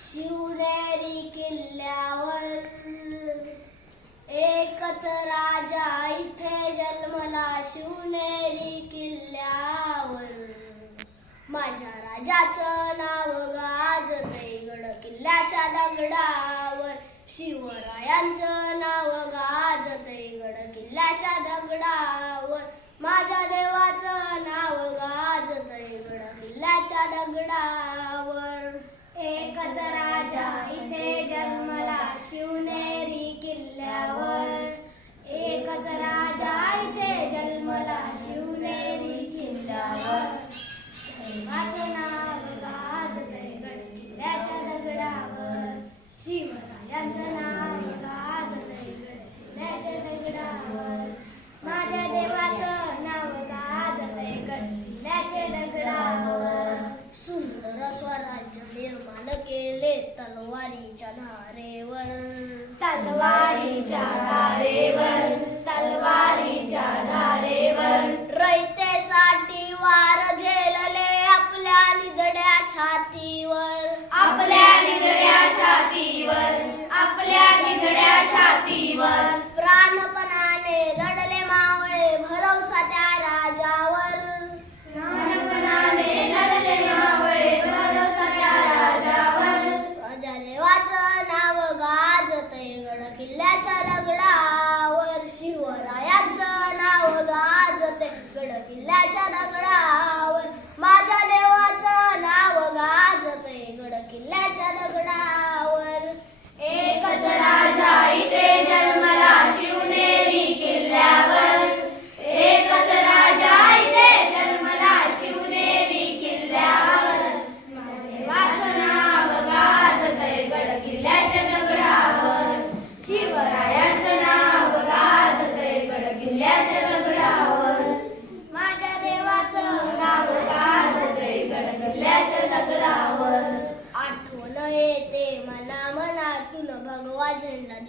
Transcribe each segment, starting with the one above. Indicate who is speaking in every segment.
Speaker 1: शिवनेरी किल्ल्यावर. एकच राजा इथे जन्मला शिवनेरी किल्ल्यावर. माझ्या राजाचं नाव गाजतय गड किल्ल्याच्या दगडावर. शिवरायांचं नाव गाजतय गड किल्ल्याच्या दगडावर. माझ्या देवाचं नाव गाजतय गड किल्ल्याच्या दगडावर. तलवारीच्या धारेवर. तलवारीच्या धारेवर तलवारीच्या धारेवर. रयतेसाठी वार झेलले आपल्या निधड्या छातीवर.
Speaker 2: आपल्या निधड्या छातीवर आपल्या निधड्या छातीवर.
Speaker 1: गाजतय दगडा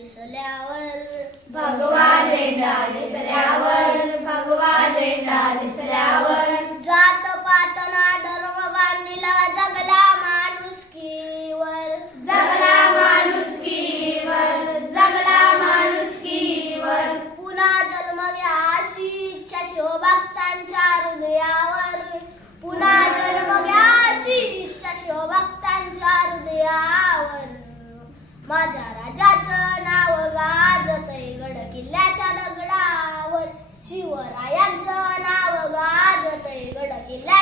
Speaker 1: दिसल्यावर
Speaker 2: भगवा झेंडा दिसल्यावर भगवा झेंडा दिसल्यावर.
Speaker 1: जात पातना धर्म बांधिला जगला माणुसकीवर.
Speaker 2: जगला माणुसकीवर जगला माणुसकीवर.
Speaker 1: पुन्हा जन्म घ्या अशी इच्छा शिवभक्तांच्या हृदयावर. पुन्हा जन्म घ्या अशी इच्छा शिवभक्तांच्या हृदयावर. माझ्या राजाचं गड किल्ल्याच्या दगडावर शिवरायांचं नाव गाजतय. गड किल्ल्या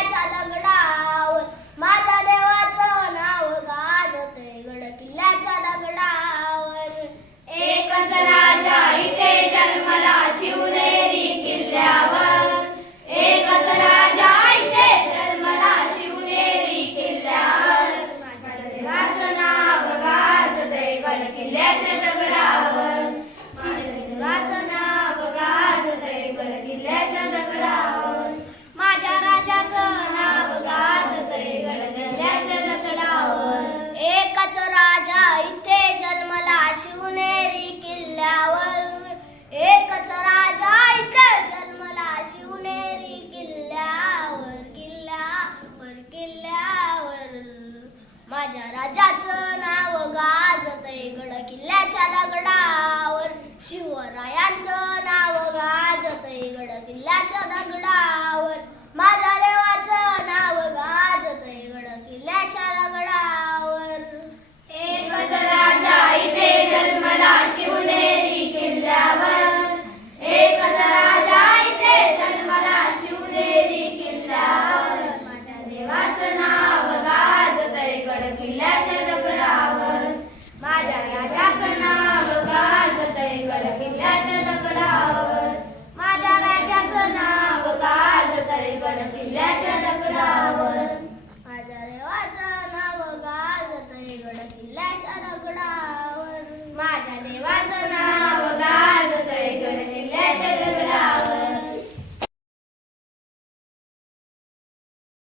Speaker 1: माझ्या
Speaker 2: राजाचं नाव गाजतय गड किल्ल्याच्या